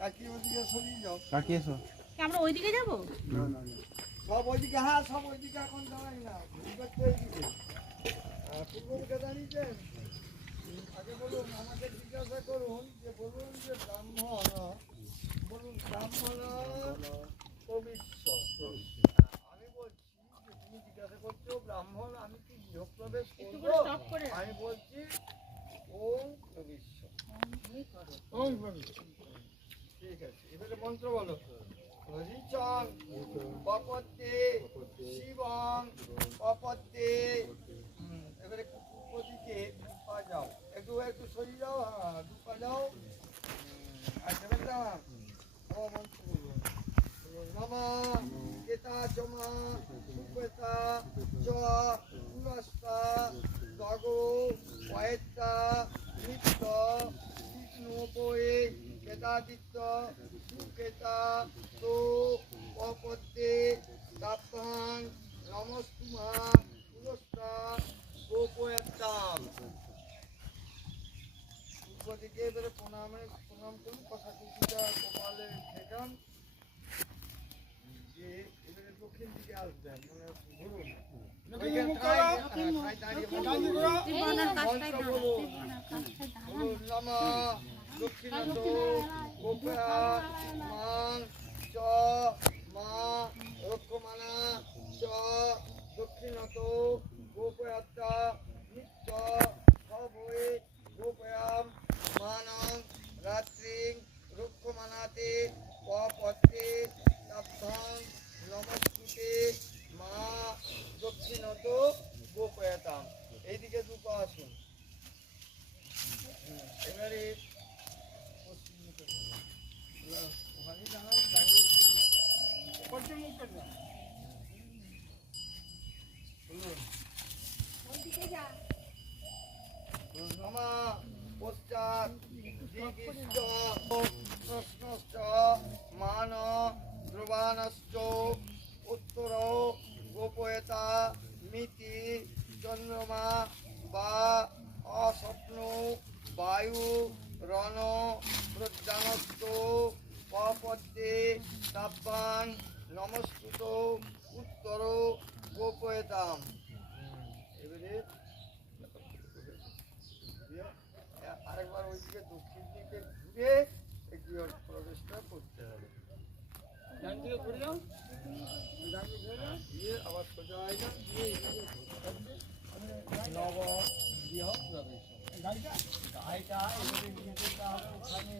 কাকি ওদিকে সরিয়ে যাও। কাকি এসো। আমরা ওইদিকে যাবো? সব ওইদিকে, হ্যাঁ সব ওইদিকে এখন দাঁড়াই না, এইদিকে পূর্বমুখে দাঁড়িয়েছেন। আগে বলুন, আমাকে জিজ্ঞাসা করুন যে বলুন যে ব্রাহ্মণ, বলুন ব্রাহ্মণ পবিত্র। আমি বলছি যে তুমি জিজ্ঞাসা করছো ব্রাহ্মণ আমি কি গৃহপ্রবেশ করবো, আমি বলছি ওম পবিত্র। ঠিক আছে, এবারে মন্ত্র বলো। ঋচং পপদ্যে শিবং পপদ্যে। এবারে উপদিকে পা যাও, একটু একটু সরিয়ে যাও, হ্যাঁ দু পা যাও। আচ্ছা ম্যাডাম ও মন্ত্র বলুন। নমা কেতা চমা সুপেতা চ পুরস্তা দগো পয়েতা নিত্য বিষ্ণু বয়ে কেতাদিত্য সুকেতা তো পপদ্যে দাপ্তাং নমস্তুমা পুরস্তা গোপয়াত্তাম। পূর্বদিকে এবারে প্রণাম করুন, কথা কুচিটা কপালে ঠেকান। যে এবারে দক্ষিণ দিকে আসবেন, মানে ঘুরুন। দক্ষিণাত গোপয়া মাং চ মা রক্ষমানা চ দক্ষিণাত গোপয়াত্তা নিত্য ভয়ে গোপয়াম মানং রাত্রিং রক্ষমানাতে পপদ্যে তাব্ধাং নমস্তুতে মা দক্ষিণত গোপয়াতাম। এইদিকে দুপা আসুন। এবারে পশ্চিম মুখে ওখানে জানান দাঁড়িয়ে পশ্চিম মুখে যান। নমা পশ্চাৎ দিগিশ্চ প্রশ্নশ্চ মান ধ্রুবানশ্চ উত্তর গোপয়তা মিতি চন্দ্রমা বা অস্বপ্ন বায়ু রণ প্রজ্ঞানস্ত পপদ্যে তাব্বাং নমস্তুত উত্তর গোপয়তাম। এবারে আরেকবার ওইদিকে দক্ষিণ দিকে ঘুরে গৃহ প্রবেশটা করতে হবে। ডান দিকে ঘুরে যাও, দিয়ে আবার সোজা হয়ে যান, দিয়ে নব গৃহ প্রবেশ। গাড়িটা এবারে নিয়ে যেতে হবে ওখানে।